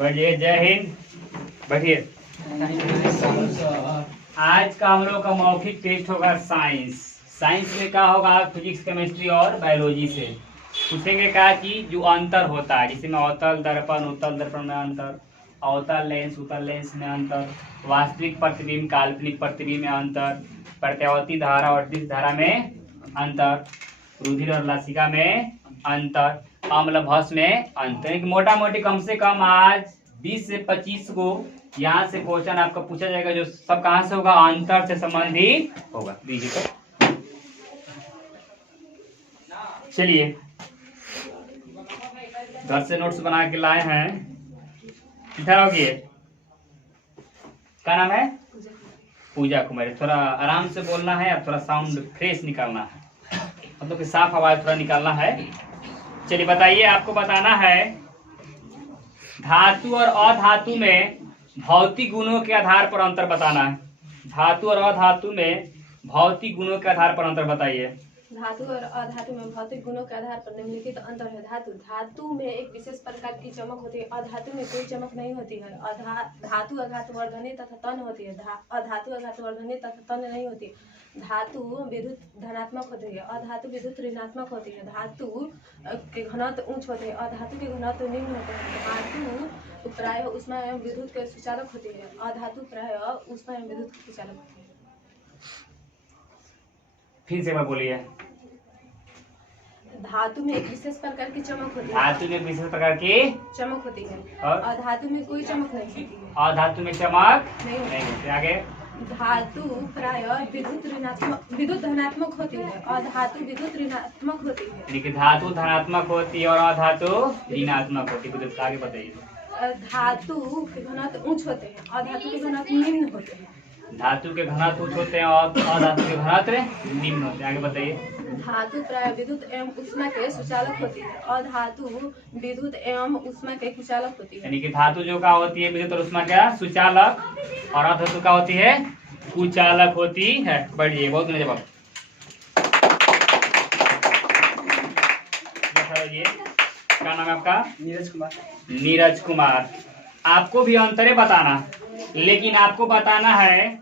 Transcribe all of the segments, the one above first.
बैठिए, जय हिंद। बैठिए। आज का हम लोग का मौखिक टेस्ट होगा साइंस। साइंस में क्या होगा, फिजिक्स, केमिस्ट्री और बायोलॉजी से पूछेंगे क्या कि जो अंतर होता है, जिसमें अवतल दर्पण, उत्तल दर्पण में अंतर, अवतल लेंस, उत्तल लेंस में अंतर, वास्तविक प्रतिबिंब, काल्पनिक प्रतिबिंब में अंतर, प्रत्यावर्ती धारा और अतिरिक्त धारा में अंतर, रुधिर और लसिका में अंतर, अम्ल भस्म में अंतर। मोटा मोटी कम से कम आज 20 से 25 को यहाँ से क्वेश्चन आपका पूछा जाएगा, जो सब कहाँ से होगा, अंतर से संबंधित होगा। दीजिए तो चलिए, घर से नोट्स बना के लाए हैं। इधर होगी, क्या नाम है? पूजा कुमारी। थोड़ा आराम से बोलना है और थोड़ा साउंड फ्रेश निकालना है, मतलब कि साफ आवाज थोड़ा निकालना है। चलिए बताइए, आपको बताना है धातु और अधातु में भौतिक गुणों के आधार पर अंतर बताना है। धातु और अधातु में भौतिक गुणों के आधार पर अंतर बताइए। धातु और अधातु में भौतिक गुणों के आधार पर निम्नलिखित अंतर है। धातु में एक विशेष प्रकार की चमक होती है, अधातु में कोई चमक नहीं होती है। धातु अधातु वर्धनीय तथा तन्य होती है, अधातु अधातु वर्धनीय तथा तन्य नहीं होती। धातु विद्युत धनात्मक होती है, अधातु विद्युत ऋणात्मक होती है। धातु के घनत्व उच्च होते हैं, अधातु के घनत्व निम्न होते हैं। धातु प्रायः ऊष्मा एवं विद्युत के सुचालक होती है, अधातु प्रायः ऊष्मा एवं विद्युत के सुचालक होती है। फिर से बोलिए। धातु में एक विशेष प्रकार की चमक होती है, धातु में विशेष प्रकार की चमक होती है, और अधातु में कोई चमक नहीं होती है। अधातु में चमक नहीं होती। आगे। धातु प्रायः विद्युत धनात्मक होती है, अधातु विद्युत ऋणात्मक होती है। यानी कि धातु धनात्मक होती है और अधातु ऋणात्मक होती है। आगे बताइए। धातु के घनत्व उच्च होते हैं, अधातु के घनत्व निम्न होते हैं। धातु के घनत्व उच्च होते हैं और अधातु के घनत्व निम्न होते हैं। आगे बताइए। धातु प्रायः विद्युत एवं ऊष्मा के सुचालक होती है, अधातु विद्युत एवं ऊष्मा के कुचालक होती है। यानी कि धातु जो का होती है विद्युत और ऊष्मा का सुचालक, और अधातु का होती है कुचालक होती है। बढ़िए, बहुत जवाब। क्या नाम है आपका? नीरज कुमार। नीरज कुमार। आपको भी अंतरे बताना, लेकिन आपको बताना है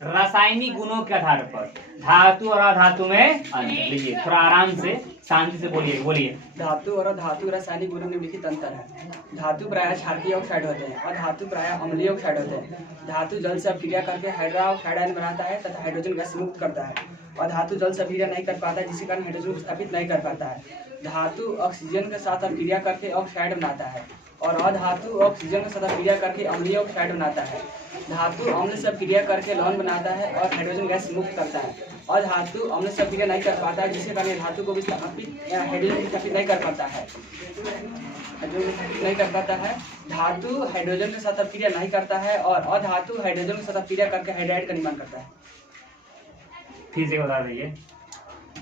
रासायनिक गुणों के आधार पर धातु और अधातु में अंतर। लीजिए, थोड़ा आराम से शांति से बोलिए। धातु और अधातु रासायनिक गुणों में निम्नलिखित अंतर है। धातु प्रायः क्षारीय ऑक्साइड होते हैं, अधातु प्रायः अम्लीय ऑक्साइड होते हैं। धातु जल से अभिक्रिया करके हाइड्रोक्साइड आयन बनाता है तथा हाइड्रोजन गैस मुक्त करता है। अधातु जल से अभिक्रिया नहीं कर पाता है, जिसके कारण हाइड्रोजन को स्थापित नहीं कर पाता है। धातु ऑक्सीजन के साथ अभिक्रिया करके ऑक्साइड बनाता है, और अधातु ऑक्सीजन के साथ अभिक्रिया करके अम्लीय ऑक्साइड बनाता है। धातु अम्ल से अभिक्रिया करके लवण बनाता है और हाइड्रोजन गैस मुक्त करता है। और धातु अम्ल से अभिक्रिया नहीं कर पाता है, जिसके कारण धातु को हाइड्रोजन स्थापित नहीं कर पाता है। नहीं कर पाता है। धातु हाइड्रोजन के साथ अभिक्रिया नहीं करता है, और अधातु हाइड्रोजन के साथ अभिक्रिया करके हाइड्राइड का निर्माण करता है। फिर से बता दीजिए।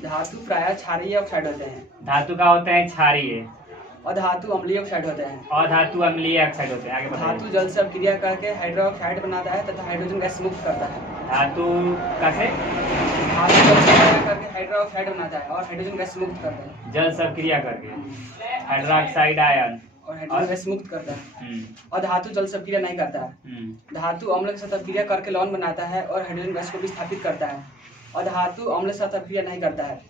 धातु प्रायः क्षारीय ऑक्साइड होते हैं। धातु का होते हैं क्षारीय, अधातु अम्लीय ऑक्साइड होते हैं। अधातु अम्लीय ऑक्साइड होते हैं। आगे बताइए। धातु जल से अभिक्रिया करके हाइड्रोक्साइड बनाता है तथा हाइड्रोजन गैस मुक्त करता है। धातु कैसे? धातु जल से अभिक्रिया करके हाइड्रोक्साइड बनाता है और हाइड्रोजन गैस मुक्त करता है। जल से क्रिया करके हाइड्रोक्साइड आयन और हाइड्रोजन गैस मुक्त करता है। और धातु जल से अभिक्रिया नहीं करता है। धातु अम्ल के साथ अभिक्रिया करके लवण बनाता है और हाइड्रोजन गैस को भी स्थापित करता है। और धातु अम्ल के साथ अभिक्रिया नहीं करता है।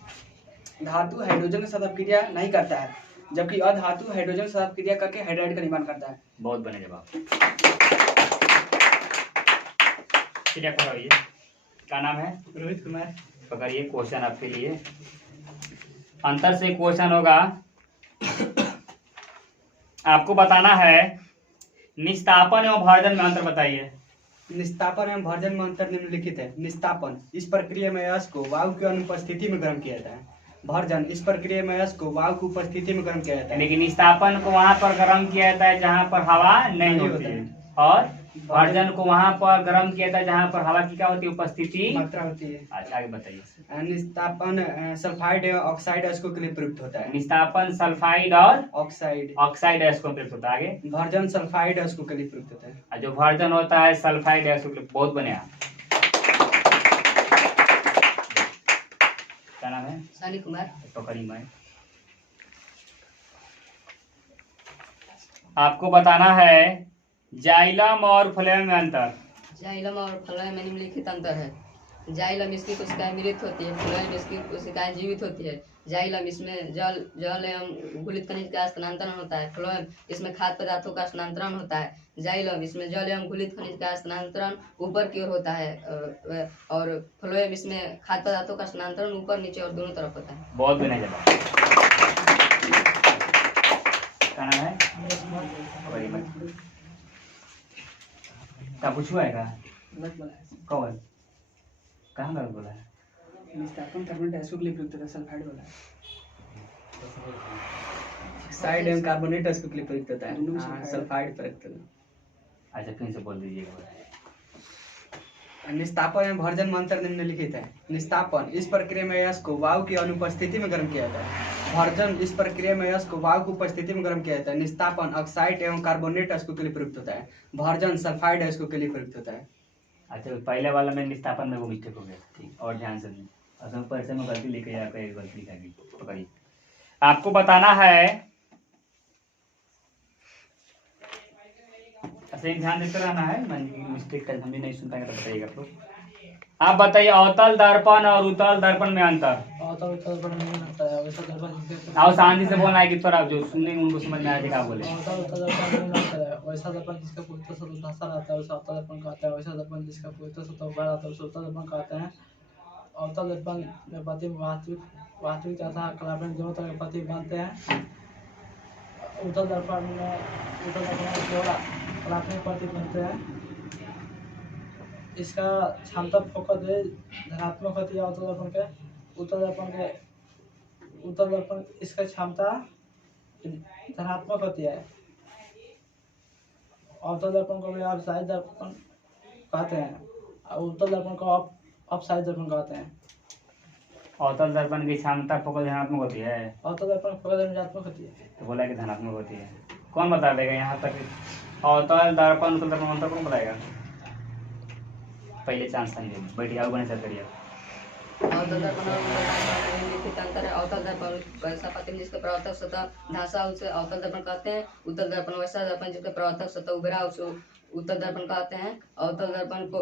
धातु हाइड्रोजन के साथ अभिक्रिया नहीं करता है, जबकि अधातु हाइड्रोजन के साथ अभिक्रिया करके हाइड्राइड का निर्माण करता है। बहुत बने जवाब। चलिए पकड़िए। क्या नाम है? रोहित कुमार। पकड़िए, क्वेश्चन आपके लिए अंतर से क्वेश्चन होगा। आपको बताना है निस्तापन एवं भर्जन में अंतर बताइए। निस्तापन एवं भर्जन में अंतर निम्नलिखित है। निस्तापन, इस प्रक्रिया में यश को वायु की अनुपस्थिति में गर्म किया जाता है। भर्जन, इस प्रक्रिया में यश को वायु की उपस्थिति में गर्म किया जाता है। लेकिन निस्तापन को वहां पर गर्म किया जाता है जहां पर हवा नहीं होती है, और भर्जन को वहां पर गर्म किया जाता है जहां पर हवा की क्या होती है, उपस्थिति मात्रा होती है। अच्छा, आगे बताइए। निस्तापन सल्फाइड एवं ऑक्साइड अयस्कों के लिए प्रयुक्त होता है। निस्तापन सल्फाइड और ऑक्साइड अयस्कों प्रयुक्त होता है। आगे। भर्जन सल्फाइड अयस्कों के लिए प्रयुक्त होता है। और जो भर्जन होता है सल्फाइड अयस्कों के लिए। बहुत बने। क्या नाम है? सानी कुमार। पकड़ी मैं। आपको बताना है जाइलम और फ्लोएम में अंतर। जाइलम और फ्लोएम में निम्नलिखित अंतर है। जाइलम इसकी कोशिकाएं मृत होती है, फ्लोएम इसकी कोशिकाएं जीवित होती है। जाइलम इसमें जल एवं घुलित खनिज का स्थानांतरण होता है। फ्लोएम इसमें खाद्य पदार्थों का स्थानांतरण होता है। जाइलम इसमें जल एवं घुलित खनिज का स्थानांतरण ऊपर की ओर होता है और फ्लोएम इसमें खाद्य पदार्थों का स्थानांतरण ऊपर नीचे और दोनों तरफ होता है। बहुत बिना जवाब। क्या नाम है? क्या पूछुआ है? गलत बोला है। कौन? कहाँ गलत बोला है? निस्तापन कार्बोनेट गैसों के लिए प्रयुक्त होता है, सल्फाइड बोला है। साइड एवं कार्बोनेट इसको के लिए प्रयुक्त होता दोनों में है, sulfide। सल्फाइड प्रयुक्त होता अच्छा फिर से बोल दीजिएगा। है। निस्तापन एवं भर्जन में अंतर निम्नलिखित है। निस्तापन इस प्रक्रिया में यश को वायु की अनुपस्थिति में गर्म किया जाता है। भर्जन इस प्रक्रिया में यश को वायु की उपस्थिति में गर्म किया जाता है। निस्तापन ऑक्साइड एवं कार्बोनेट इसको के लिए प्रयुक्त होता है। भर्जन सल्फाइड इसको के लिए प्रयुक्त होता है। अच्छा पहले वाला में निस्तापन में वो मिस्टेक हो गया था, ठीक। और ध्यान से सुनिए, असल परिचय में गलती लिखे जाकर एक गलती लिखाएगी। पकड़िए, आपको बताना है, ऐसे ही ध्यान देते रहना है, मिस्टेक का हम भी नहीं सुन पाएंगे तो बताइएगा। तो आप बताइए अवतल दर्पण और उत्तल दर्पण में अंतर। आओ शांति से बोलना है कि थोड़ा जो सुनेंगे उनको समझ में आएगा। क्या बोले? वैसा दर्पण जिसका पवित्र सत्व धसा रहता है उसे अवतल दर्पण कहते हैं। वैसा दर्पण जिसका पवित्र सत्व उभरा रहता है उसे उत्तल दर्पण कहते हैं। अवतल दर्पण में प्रतिबिंब वास्तविक तथा कलात्मक दोनों तरह के प्रतिबिंब बनते हैं। उत्तल दर्पण में केवल कलात्मक प्रतिबिंब बनते हैं। इसका क्षमता फोकस धनात्मक होती है। उत्तल दर्पण इसका क्षमता धनात्मक होती है। अवतल दर्पण को भी अपसाइड दर्पण कहते हैं और उत्तल दर्पण को अपसाइड दर्पण कहते हैं। अवतल दर्पण की क्षमता फोकस धनात्मक होती है, अवतल दर्पण फोकस ऋणात्मक होती है। तो बोला कि धनात्मक होती है। कौन बता देगा यहाँ तक? अवतल दर्पण उत्तल दर्पण अंतर कौन बताएगा? पहले चांस था, नहीं बैठिए, आगे बने सर करिए। अवतल दर्पण और उत्तल दर्पण में निम्नलिखित अंतर है। अवतल दर्पण वैसा प्रतिबिंब जिसका परावर्तक सतह धंसा उसे अवतल दर्पण कहते हैं। उत्तल दर्पण वैसा दर्पण जिसका परावर्तक सतह उभरा उसे उत्तल दर्पण कहते हैं। अवतल दर्पण को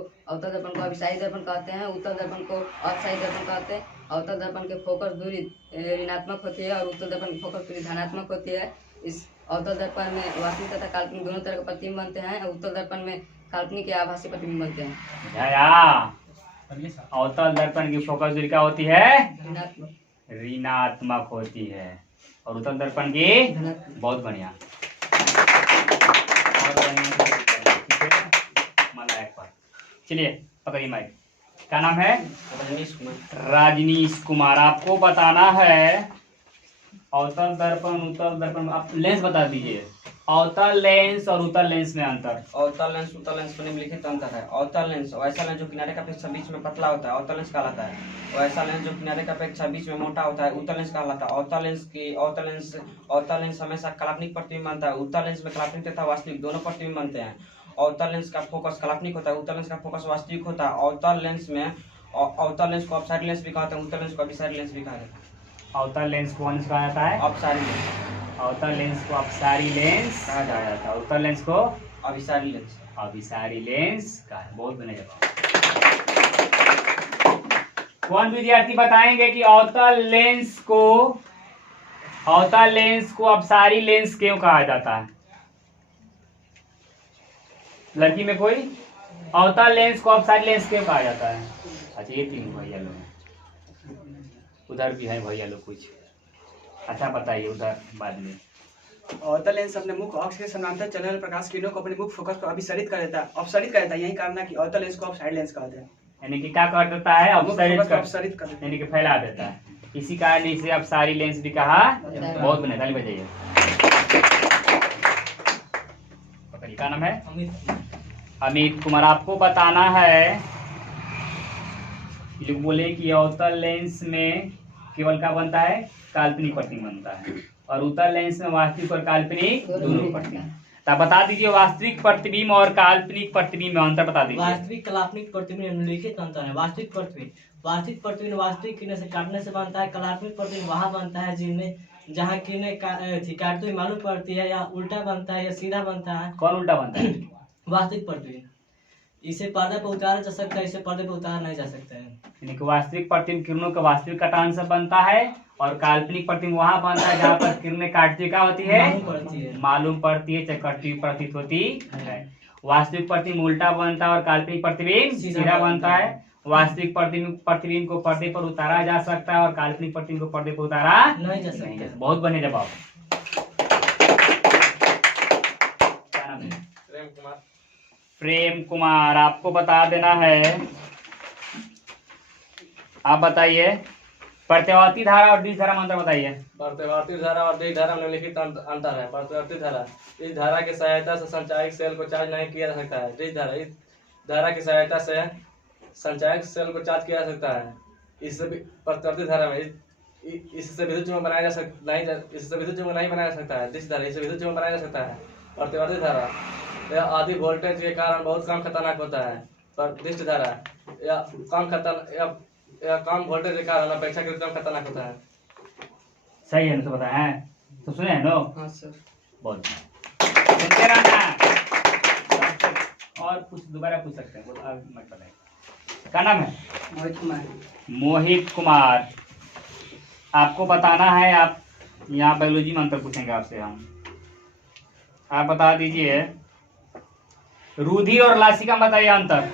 अभिसारी दर्पण कहते हैं। उत्तल दर्पण को अपसारी दर्पण कहते हैं। अवतल दर्पण के फोकस दूरी ऋणात्मक होती है और उत्तल दर्पण की फोकस दूरी धनात्मक होती है। इस अवतल दर्पण में वास्तविक तथा काल्पनिक दोनों तरह के प्रतिबिंब बनते हैं। उत्तल दर्पण में काल्पनिक या आभासी प्रतिबिंब बनते हैं। अवतल दर्पण की फोकस दूरी क्या होती है? ऋणात्मक ऋणात्मक होती है और उत्तल दर्पण की धनात्मक। बहुत बढ़िया, बहुत बढ़िया। ठीक है, मला एक बार चलिए पकड़िए माइक। क्या नाम है? राजनीश कुमार। आपको बताना है अवतल दर्पण उत्तल दर्पण, आप लेंस बता दीजिए। अवतल लेंस और उत्तल लेंस में अंतर। अवतल लेंस उत्तल लेंस में निम्नलिखित अंतर है। अवतल लेंस वैसा लेंस जो किनारे का अपेक्षा बीच में पतला होता है, अवतल लेंस कहलाता है। वैसा लेंस जो किनारे का अपेक्षा बीच में मोटा होता है, उत्तल लेंस कहलाता है। अवतल लेंस हमेशा काल्पनिक प्रतिबिंब बनता है। उत्तल लेंस में काल्पनिक तथा वास्तविक दोनों प्रतिबिंब बनते हैं। अवतल लेंस का फोकस काल्पनिक होता है, उत्तल लेंस का फोकस वास्तविक होता है। अवतल लेंस को अपसारी लेंस भी कहते हैं, उत्तल लेंस को अभिसारी लेंस भी कहा जाता है। अवतल लेंस को कौन कहा जाता है? अपसारी लेंस। अवतल लेंस को अपसारी लेंस कहा जाता है, उत्तल लेंस को अभिसारी लेंस। अभिसारी लेंस का। बहुत बढ़िया जवाब। कौन विद्यार्थी बताएंगे कि अवतल लेंस को अपसारी लेंस क्यों कहा जाता है? लड़की में कोई? अवतल लेंस को अपसारी लेंस क्यों कहा जाता है? अच्छा ये तीन भैया लोग, उधर भी है भैया लोग कुछ। अच्छा बताइए उधर बाद में। अवतल लेंस अपने मुख्य अक्ष के समानांतर चलने वाले प्रकाश किरणों को अपने मुख्य फोकस पर अपसरित कर देता है। अपसरित कर देता है, यही कारण है कि अवतल लेंस को अपसाइड लेंस कहते हैं। यानी कि क्या कर देता है? अपसरित अपसरित कर देता है, यानी कि फैला देता है। इसी कारण इसे अपसारी लेंस भी कहा। बहुत बढ़िया, ताली बजाइए। पकड़िए, क्या नाम है? अमित कुमार। आपको बताना है, लोग बोले कि अवतल लेंस में केवल क्या बनता है? काल्पनिक प्रतिबिंब बनता है और उत्तल लेंस में वास्तविक और काल्पनिक दोनों प्रतिबिंब। तो बता दीजिए वास्तविक प्रतिबिंब और काल्पनिक प्रतिबिंब में अंतर बता दीजिए। वास्तविक कलात्मक प्रतिबिंब निम्नलिखित अंतर है। वास्तविक प्रतिबिंब वास्तविक किरणें से काटने से बनता है। कलात्मक प्रतिबिंब वहाँ बनता है जहाँ किरणें काटती हुई मालूम पड़ती है, या उल्टा बनता है या सीधा बनता है। कौन उल्टा बनता है? वास्तविक प्रतिबिंब इसे पर्दे पर उतारा जा सकता है, इसे पर्दे पर उतारा नहीं जा सकता है। यानी कि वास्तविक प्रतिबिंब किरणों का वास्तविक कटान से बनता है, और काल्पनिक प्रतिबिंब वहां बनता है जहाँ पर किरणें काटती हुई क्या होती है? मालूम पड़ती है, चाहे कटती हुई प्रतीत होती है। वास्तविक प्रतिबिंब उल्टा बनता है और काल्पनिक प्रतिबिंब सीधा बनता है। वास्तविक प्रतिबिंब को पर्दे पर उतारा जा सकता है और काल्पनिक प्रतिबिंब को पर्दे पर उतारा नहीं जा सकता। बहुत बढ़िया जवाब। प्रेम कुमार, आपको बता देना है। आप बताइए, प्रत्यावर्ती धारा और डिश धारा में अंतर बताइए। प्रत्यावर्ती धारा और डिश धारा में निम्नलिखित अंतर है। प्रत्यावर्ती धारा, इस धारा की सहायता से संचायक सेल को चार्ज नहीं किया जा सकता है। डिश धारा, इस धारा की सहायता से संचायक सेल को चार्ज किया जा सकता है। इससे प्रत्यावर्ती धारा में इससे विद्युत चुंबक बनाया जा सकता नहीं, इससे विद्युत चुंबक नहीं बनाया जा सकता है। डिश धारा, इससे विद्युत चुंबक बनाया जा सकता है। प्रत्यावर्ती धारा यह अधिक वोल्टेज के कारण बहुत कम खतरनाक होता है। पर डिश धारा यह कम वोल्टेज के कारण अपेक्षाकृत कम खतरनाक होता है। सही है ना? तो बताया है तो सुने हैं नो? हाँ सर। बोल सुनते रहना। और कुछ दोबारा पूछ सकते हैं, मत बताइए। क्या नाम है? मोहित कुमार। मोहित कुमार, आपको बताना है। आप यहाँ बायोलॉजी में अंतर पूछेंगे आपसे हम। आप बता दीजिए, रुधि और लासिका बताइए अंतर।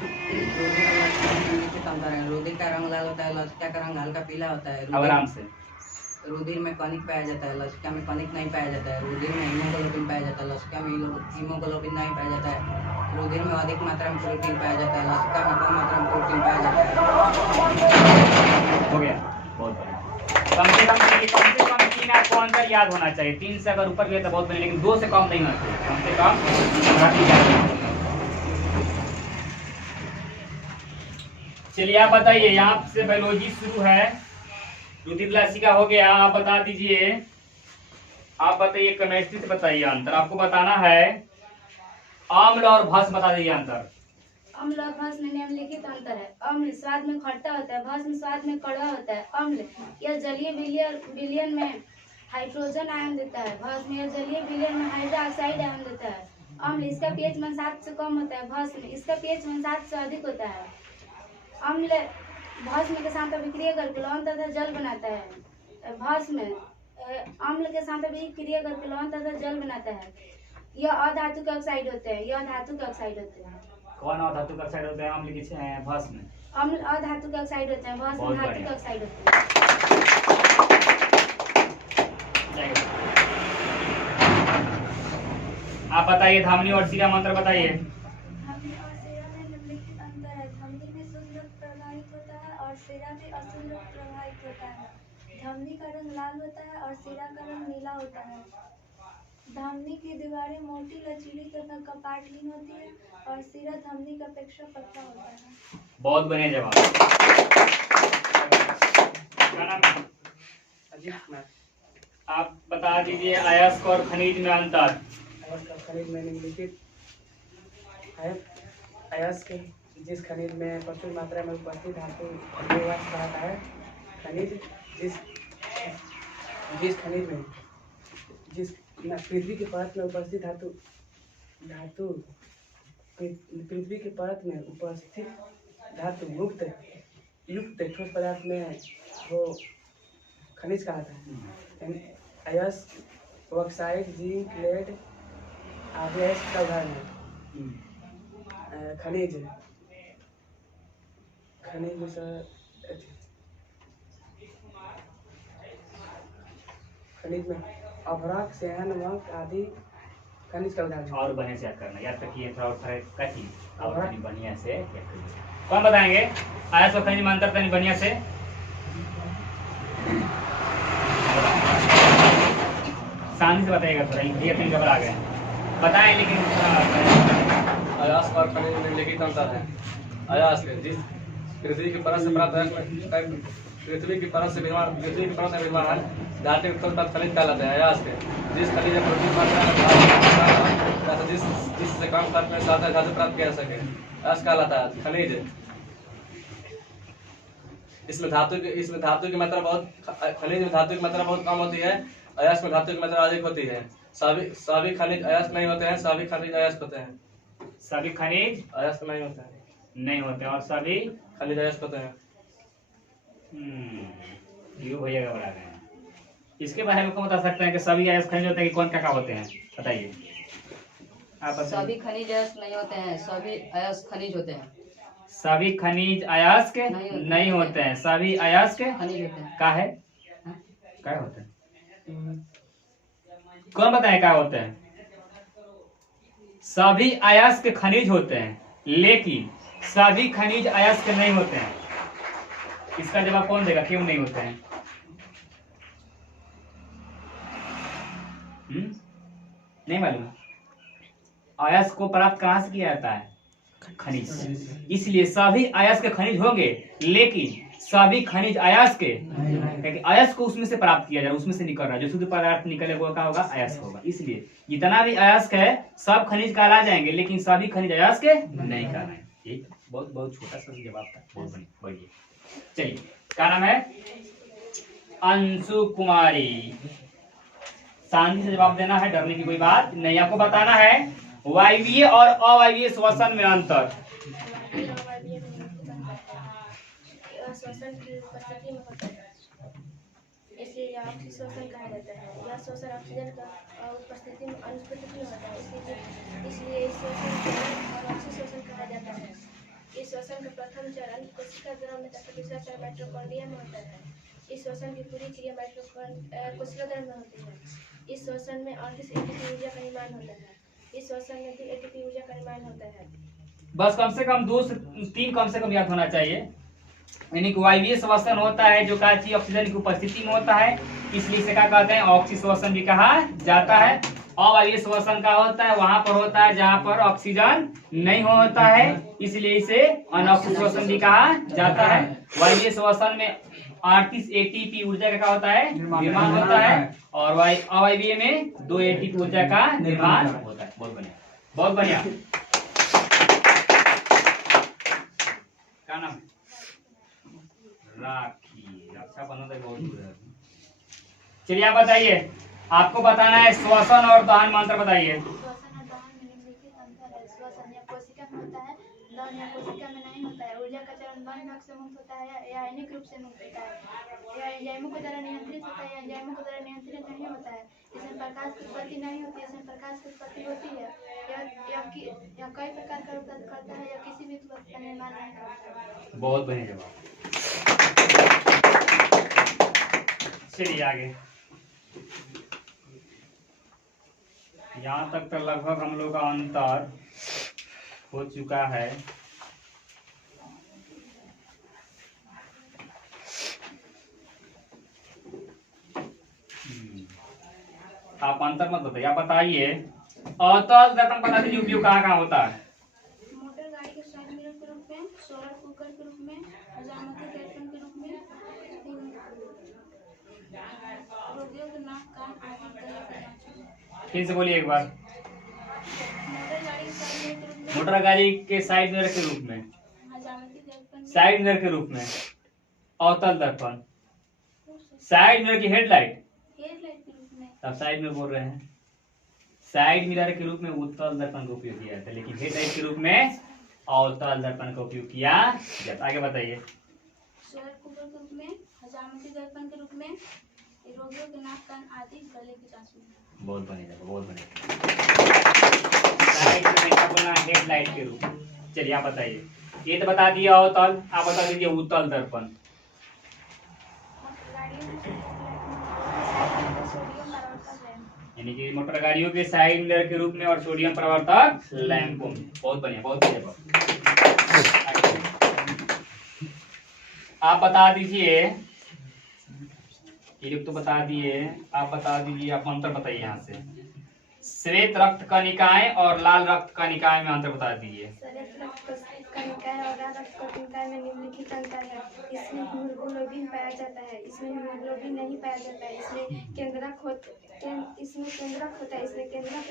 रुधिर का रंग लाल होता है, लसिका का रंग हल्का पीला होता है। आराम से। रुधिर में कनिक पाया जाता है, लसिका में कनिक नहीं पाया जाता है। रुधिर में हीमोग्लोबिन पाया जाता है, लसिका में हीमोग्लोबिन नहीं पाया जाता है। रुधिर में अधिक मात्रा में प्रोटीन पाया जाता है, लसिका में कम मात्रा में प्रोटीन पाया जाता है। हो गया, बहुत बढ़िया। कम से कम 3 आपको अंतर याद होना चाहिए। 3 से अगर ऊपर गए तो बहुत बढ़िया, लेकिन 2 से कम नहीं होना चाहिए। कम से कम। चलिए आप बताइए, यहाँ से बायोलॉजी शुरू है। रुधिर लासिका हो गया। आप बता दीजिए, आप बताइए केमिस्ट्री से बताइए अंतर। आपको बताना है अम्ल और भस्म, बता दीजिए अंतर। अम्ल और भस्म में निम्नलिखित अंतर है। अम्ल स्वाद में खट्टा होता है, भस्म स्वाद में कड़वा होता है। अम्ल यह जलीय विलयन में हाइड्रोजन आयन देता है, भस्म यह जलीय विलयन में हाइड्रोक्साइड आयन देता है। अम्ल इसका पीएच मान 7 से कम होता है, भस्म इसका पीएच मान 7 से अधिक होता है। अम्ल भस्म के साथ अभिक्रिया करके लवण तथा जल बनाता है। भस्म अम्ल के साथ अभिक्रिया करके लवण तथा जल बनाता है। यह अधातु के ऑक्साइड होते हैं, यह धातु के ऑक्साइड होते हैं। कौन अधातु का ऑक्साइड होता है? अम्ल किसे हैं? भस्म। अम्ल अधातु के ऑक्साइड होते हैं, भस्म धातु के ऑक्साइड होते हैं। आप बताइए, धमनी और शिरा मंत्र बताइए। धमनी और शिरा में निम्नलिखित अंतर है। धमनी में शुद्ध रक्त प्रवाहित होता है और शिरा में अशुद्ध रक्त प्रवाहित होता है। धमनी का रंग लाल होता है और शिरा का रंग नीला होता है। धमनी की दीवारें मोटी, लचीली तथा कपाटहीन होती है और शिरा धमनी की अपेक्षा पतला होता है। बहुत बढ़िया जवाब। क्या नाम है? अजीत कुमार। आप बता दीजिए अयस्क और खनिज में अंतर। अयस्क और खनिज में निम्नलिखित अयस्क जिस खनिज में प्रचुर मात्रा में उपस्थित धातु अम्लीयवाष्प कहलाता है। खनिज जिस खनिज में पृथ्वी की परत में उपस्थित पृथ्वी की परत में उपस्थित धातु युक्त ठोस पदार्थ में वो खनिज कहलाता है। अयस्क, बॉक्साइट, जिंक, लेड आदि अयस्क का उदाहरण है। खनिज में अभ्रक, सेहन, वंक आदि खनिज का उदाहरण है। और बढ़िया से याद करना, याद रखिए थोड़ा कठिन और बढ़िया से याद करिए। कौन बताएंगे अयस्क और खनिज में अंतर? तनी बढ़िया से शांति से बताइएगा, थोड़ा ये 3 घबरा गए बताएं, लेकिन अयस्क और खनिज में निम्नलिखित अंतर है। अयस्क जिस पृथ्वी की परत से प्राप्त पृथ्वी की परत से विद्यमान धातु युक्त खनिज कहलाते हैं। अयस्क जिस खनिज में प्रचुर मात्रा में जिससे कम खर्च में ज्यादा धातु प्राप्त किया जा सके, अयस्क कहलाता है। खनिज इसमें धातु की मात्रा बहुत, खनिज में धातु की मात्रा बहुत कम होती है, अयस्क में धातु की मात्रा अधिक होती है। सभी खनिज अयस्क नहीं होते हैं, सभी खनिज अयस्क होते हैं। सभी खनिज अयस्क नहीं होते हैं, नहीं होते और सभी खनिज अयस्क होते हैं। यू भैया घबरा गए हैं। इसके बारे में कौन बता सकते हैं कि सभी अयस्क खनिज होते हैं कि कौन क्या क्या होते हैं? बताइए आप। सभी खनिज अयस्क नहीं होते हैं, सभी अयस्क खनिज होते हैं। सभी खनिज अयस्क नहीं होते हैं, सभी अयस्क खनिज होते हैं। का है क्या होते हैं? कौन बताए क्या होते हैं? सभी अयस्क खनिज होते हैं लेकिन सभी खनिज अयस्क नहीं होते हैं। इसका जवाब कौन देगा? क्यों नहीं होते हैं? नहीं मालूम। अयस्क को प्राप्त कहां से किया जाता है? खनिज। इसलिए सभी अयस्क खनिज होंगे लेकिन सभी खनिज अयस्क क्योंकि अयस्क को उसमें से प्राप्त किया जा रहा है, उसमें से निकल रहा है। जो शुद्ध पदार्थ निकले वो क्या होगा? अयस्क होगा। इसलिए जितना भी अयस्क है सब खनिज कहला जाएंगे लेकिन सभी खनिज अयस्क नहीं कहलाएंगे। ये बहुत बहुत छोटा सा जवाब था, बहुत बढ़िया। चलिए, क्या नाम है? अंशु कुमारी। शांति से जवाब देना है, डरने की कोई बात नहीं। आपको बताना है वायवीय और अवायवीय श्वसन में अंतर। श्वसन की उपस्थिति में होता है, इसलिए यह ऑक्सीश्वसन कहा जाता है। यह श्वसन ऑक्सीजन का उपस्थिति में अनुपस्थिति में होता है, इसलिए इस श्वसन को ऑक्सीश्वसन कहा जाता है। इस श्वसन का प्रथम चरण कोशिका द्रव में तथा दूसरा चरण माइटोकॉन्ड्रिया में होता है। इस श्वसन की पूरी क्रिया कोशिका द्रव में होती है। इस श्वसन में 38 एटीपी ऊर्जा का निर्माण होता है। इस श्वसन में 2 एटीपी ऊर्जा का निर्माण होता है। बस कम से कम 2 से 3 कम से कम याद होना चाहिए। यानी कि वायवीय श्वसन होता है जो क्या चीज ऑक्सीजन की उपस्थिति में होता है, इसलिए इसे क्या कहते हैं? ऑक्सीश्वसन भी कहा जाता है। अवायवीय श्वसन का होता है वहां पर होता है जहां पर ऑक्सीजन नहीं होता है, इसलिए इसे अनऑक्सीश्वसन भी कहा जाता है। वायवीय श्वसन में 38 एटीपी ऊर्जा का क्या होता है? निर्माण होता है और अवायवीय में 2 एटीपी ऊर्जा का निर्माण होता है। बहुत बढ़िया, बहुत बढ़िया। क्या नाम है? राखी। रक्षा बंधन तक बहुत दूर है। चलिए आप बताइए, आपको बताना है श्वसन और दहन में अंतर बताइए। श्वसन और दहन में निम्नलिखित अंतर है। श्वसन या कोशिका में होता है, दहन या कोशिका में नहीं होता है। ऊर्जा का चरण वन भाग से मुक्त होता है या आयनिक रूप से मुक्त होता है। यह एंजाइमों के द्वारा नियंत्रित होता है या एंजाइमों के द्वारा नियंत्रित नहीं होता है। इसमें प्रकाश की उत्पत्ति नहीं होती है, इसमें प्रकाश की उत्पत्ति होती है। यह कई प्रकार का उत्पत्ति करता है या किसी भी उत्पत्ति का निर्माण नहीं करता है। बहुत बढ़िया जवाब। चलिए आगे। यहाँ तक तो लगभग हम लोग का अंतर हो चुका है। आप अंतर मत बताइए, आप बताइए अवतल दर्पण बता दीजिए उपयोग कहाँ कहाँ होता है? मोटर गाड़ी के साइड मिरर के रूप में, सोलर कुकर के रूप में, हजामती दर्पण के रूप में, रोगियों के नाक कान आदि के जांच में। फिर से बोलिए एक बार। मोटर गाड़ी के साइड मिरर मोटर गाड़ी के साइड मिरर के रूप में, के रूप में, हजामती दर्पण में, साइड मिरर के रूप में, अवतल दर्पण, साइड मिरर की हेडलाइट, हेडलाइट के रूप में, तब साइड में बोल रहे हैं। साइड मिरर के रूप में उत्तल दर्पण का उपयोग किया जाता है लेकिन हेडलाइट के रूप में अवतल दर्पण का उपयोग किया जाता है। आगे बताइए। सोलर कुकर के रूप में, हजामती दर्पण के रूप में, रोगियों के नाक कान आदि गले की जांच में। बहुत बढ़िया, बहुत बढ़िया। साइड में क्या बोलना? हेडलाइट के रूप में। चलिए आप बताइए। ये तो बता दिया अवतल, आप बता दीजिए उत्तल दर्पण। यानी कि मोटर गाड़ियों के साइड मिरर के रूप में और सोडियम प्रवर्तक लैंपों में। बहुत बढ़िया, बहुत बढ़िया। आप बता दीजिए, ये तो बता दिए, आप बता दीजिए, आप अंतर बताइए यहाँ से। श्वेत रक्त कणिकाएं और लाल रक्त कणिकाएं में अंतर बता दीजिए। श्वेत रक्त कणिकाएं और लाल रक्त कणिकाएं में निम्नलिखित अंतर है। इसमें हीमोग्लोबिन पाया जाता है, इसमें हीमोग्लोबिन नहीं पाया जाता है। इसमें केंद्रक होता है, इसमें केंद्रक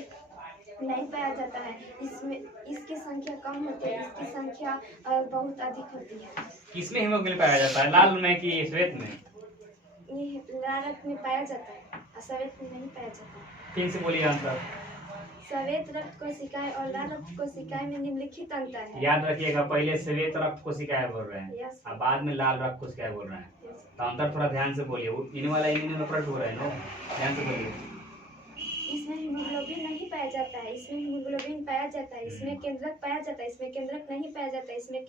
नहीं पाया जाता है। इसमें इसकी संख्या कम होती है, इसकी संख्या बहुत अधिक होती है। किसमें हीमोग्लोबिन पाया जाता है? लाल में कि श्वेत में? ये लाल रक्त में पाया जाता है, सफेद में नहीं पाया जाता। ठीक से बोलिए आंसर। सफेद रक्त कोशिकाएं और लाल रक्त कोशिकाएं में निम्नलिखित अंतर है। याद रखिएगा, पहले श्वेत रक्त कोशिकाएं बोल रहे हैं यस और बाद में लाल रक्त कोशिकाएं बोल रहे हैं, यस। तो अंतर थोड़ा ध्यान से बोलिए। इन वाला इन में पलट हो रहा है, नो ध्यान से बोलिए। इसमें हीमोग्लोबिन नहीं पाया जाता है, इसमें हीमोग्लोबिन पाया जाता है, इसमें केंद्रक पाया जाता है, इसमें केंद्रक नहीं पाया जाता है, इसमें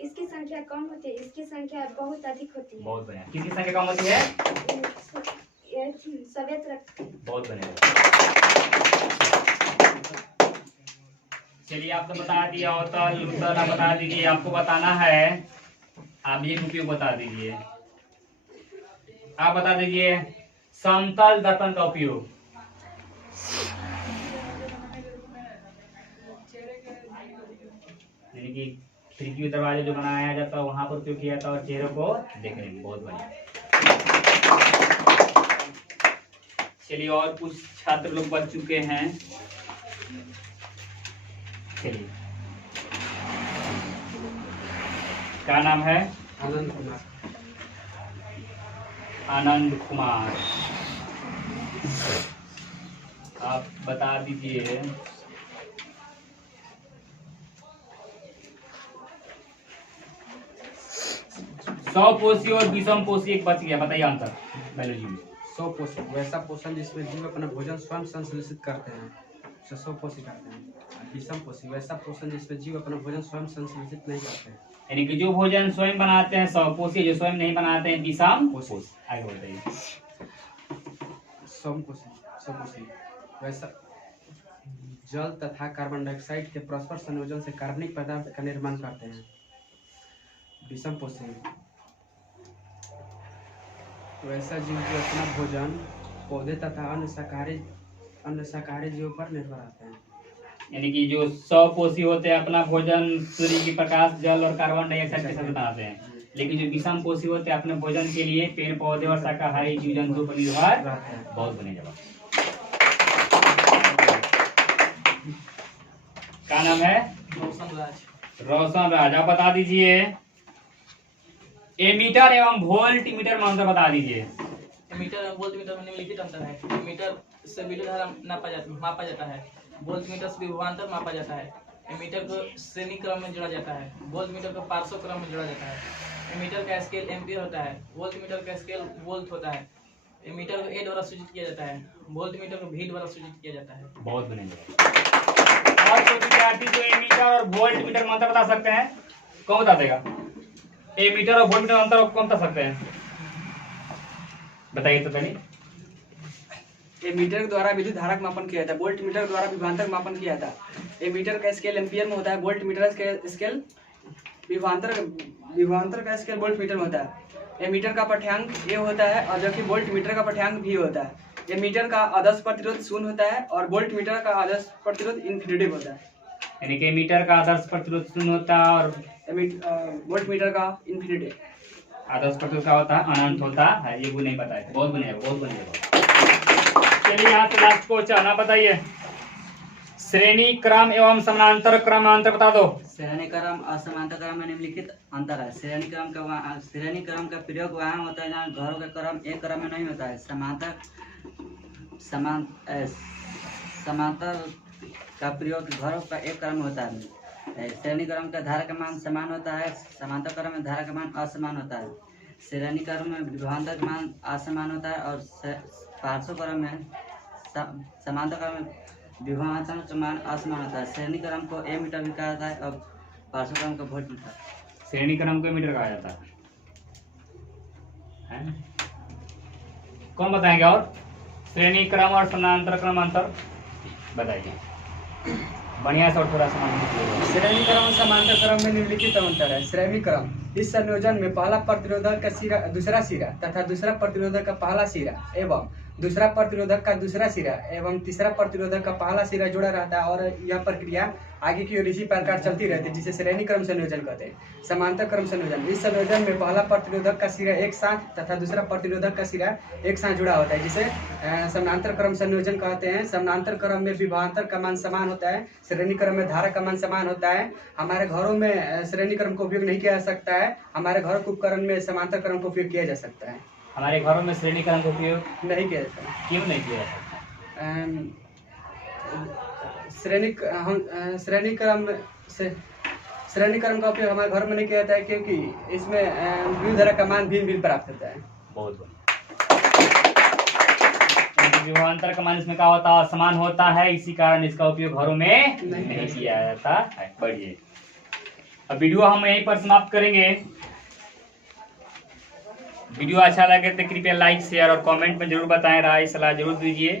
इसकी संख्या कम होती है, इसकी संख्या बहुत अधिक होती है। बहुत बढ़िया। किसकी संख्या कम होती है? सफेद रक्त। बहुत बढ़िया। चलिए, आप तो बता दिए अवतल उत्तल, आप बता दीजिए। आपको बताना है, आप ये उपयोग बता दीजिए। आप बता दीजिए समतल दर्पण का उपयोग। यानी कि खिड़की दरवाजे जो बनाया जाता है वहां पर उपयोग किया जाता है और चेहरे को देखने में। बहुत बढ़िया। चलिए, और कुछ छात्र लोग बच चुके हैं। चलिए, क्या नाम है? आनंद कुमार। आनंद कुमार, आप बता दीजिए। सौ पोषी और विषम पोषी एक बच गया, बताइए आंसर बायोलॉजी में। सौ पोषक वैसा पोषण जिसमें जीव अपना भोजन स्वयं संश्लेषित करते हैं, उसे सौ पोषी कहते हैं। विषम पोषी वैसा पोषण जिसमें जीव अपना भोजन स्वयं संश्लेषित नहीं करते हैं। यानी कि जो भोजन स्वयं बनाते हैं सौ पोषी, जो स्वयं नहीं बनाते हैं विषम पोषी। आगे बताइए। समपोषी वैसा जल तथा कार्बन डाइऑक्साइड के परस्पर संयोजन से कार्बनिक पदार्थ का निर्माण करते हैं। विषम पोषी वैसा जीव जो अपना भोजन पौधे तथा अन्य शाकाहारी जीवों पर निर्भर रहते हैं। यानी कि जो सौ पोषी होते हैं अपना भोजन सूर्य की प्रकाश, जल और कार्बन डाइऑक्साइड के साथ बनाते हैं, लेकिन जो विषम पोषी होते हैं अपने भोजन के लिए पेड़ पौधे और शाकाहारी जीव जंतु पर निर्भर रहते हैं। बहुत बढ़िया जवाब। क्या नाम है? रोशन राज। आप बता दीजिए एमीटर एवं वोल्ट मीटर में अंतर बता दीजिए। मीटर और वोल्ट मीटर में निम्नलिखित अंतर है। मीटर से विद्युत धारा मापा जाता है, वोल्ट मीटर से विभवांतर मापा जाता है। मीटर को श्रेणी क्रम में जोड़ा जाता है, वोल्ट मीटर को पार्श्व क्रम में जोड़ा जाता है। मीटर का स्केल एम्पियर होता है, वोल्ट मीटर का स्केल वोल्ट होता है। मीटर को ए द्वारा सूचित किया जाता है, वोल्ट मीटर को भी द्वारा सूचित किया जाता है। बहुत बढ़िया। और जो विद्यार्थी जो एमीटर और वोल्ट मीटर में अंतर बता सकते हैं, कौन बता देगा? एमीटर और वोल्ट मीटर में अंतर कौन बता सकते हैं? बताइए तो पहले। मीटर के द्वारा विद्युत धारा का मापन किया जाता है, वोल्ट मीटर के द्वारा विभवांतर का मापन किया जाता है। मीटर का स्केल एम्पियर में होता है, वोल्ट मीटर का स्केल विभवांतर का स्केल वोल्ट मीटर में होता है। मीटर का पाठ्यांक ए होता है और जबकि वोल्ट मीटर का पाठ्यांक भी होता है। मीटर का आदर्श प्रतिरोध 0 होता है और वोल्ट मीटर का आदर्श प्रतिरोध इन्फिनिटिव होता है। यानी कि मीटर का आदर्श प्रतिरोध 0 होता है और वोल्ट मीटर का इन्फिनिटिव। आदर्श प्रतिरोध का होता है अनंत होता है। ये वो नहीं बताया। बहुत बढ़िया, बहुत बढ़िया। चलिए, यहाँ से लास्ट क्वेश्चन आप बताइए। श्रेणी क्रम एवं समानांतर क्रम अंतर बता दो। श्रेणी क्रम और समांतर क्रम में निम्नलिखित अंतर है। श्रेणी क्रम का प्रयोग वहाँ होता है जहाँ घरों का क्रम एक क्रम में नहीं होता है। समांतर का प्रयोग घरों का एक क्रम में होता है। श्रेणी क्रम का धारा का मान समान होता है, समांतर क्रम में धारा का मान असमान होता है। श्रेणी क्रम में विभवांतर का मान असमान होता है और पार्श्व क्रम में समांतर क्रम में विभवांतर का मान असमान होता है। श्रेणी क्रम को ए मीटर भी कहा जाता है और पार्श्व क्रम को वोल्ट मीटर। श्रेणी क्रम को मीटर कहा जाता है। कौन बताएंगे? और श्रेणी क्रम और समानांतर क्रम अंतर बताइए बढ़िया से और थोड़ा समझ। श्रेणी क्रम और समांतर क्रम में निम्नलिखित अंतर है। श्रेणी क्रम इस संयोजन में पहला प्रतिरोधक का सिरा दूसरा सिरा तथा दूसरा प्रतिरोधक का पहला सिरा एवं दूसरा प्रतिरोधक का दूसरा सिरा एवं तीसरा प्रतिरोधक का पहला सिरा जुड़ा रहता है और यह प्रक्रिया आगे की ओर इसी प्रकार चलती रहती है, जिसे श्रेणी क्रम संयोजन कहते हैं। समांतर क्रम संयोजन इस संयोजन में पहला प्रतिरोधक का सिरा एक साथ तथा दूसरा प्रतिरोधक का सिरा एक साथ जुड़ा होता है, जिसे समानांतर क्रम संयोजन कहते हैं। समानांतर क्रम में विभवांतर का मान समान होता है, श्रेणी क्रम में धारा का मान समान होता है। हमारे घरों में श्रेणी क्रम का उपयोग नहीं किया जा सकता है, हमारे घरों के उपकरण में समांतर क्रम का उपयोग किया जा सकता है। हमारे घरों में श्रेणी क्रम का उपयोग नहीं किया जाता है। क्यों नहीं किया जाता? श्रेणी क्रम का उपयोग हमारे घर में नहीं किया जाता है क्योंकि इसमें विविध तरह का मान भिन्न प्राप्त होता है। बहुत बढ़िया। विभवांतर का मान इसमें क्या होता है? समान होता है, इसी कारण इसका उपयोग घरों में नहीं किया जाता है। बढ़िए, अब वीडियो हम यहीं पर समाप्त करेंगे। वीडियो अच्छा लगे तो कृपया लाइक शेयर और कमेंट में जरूर बताएं, राय सलाह जरूर दीजिए।